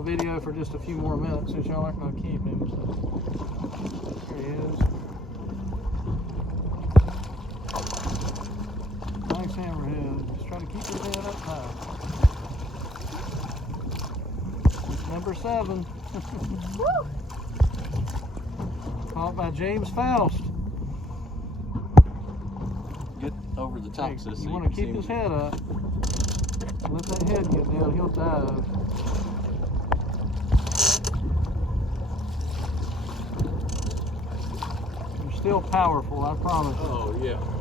on video for just a few more minutes since y'all aren't going to keep him. So. There he is. Nice hammerhead. Just try to keep his head up high. Number 7. Caught by James Faust. Get over the top, so you want to keep his head up. Let that head get down, he'll dive. They're still powerful, I promise. Oh, yeah.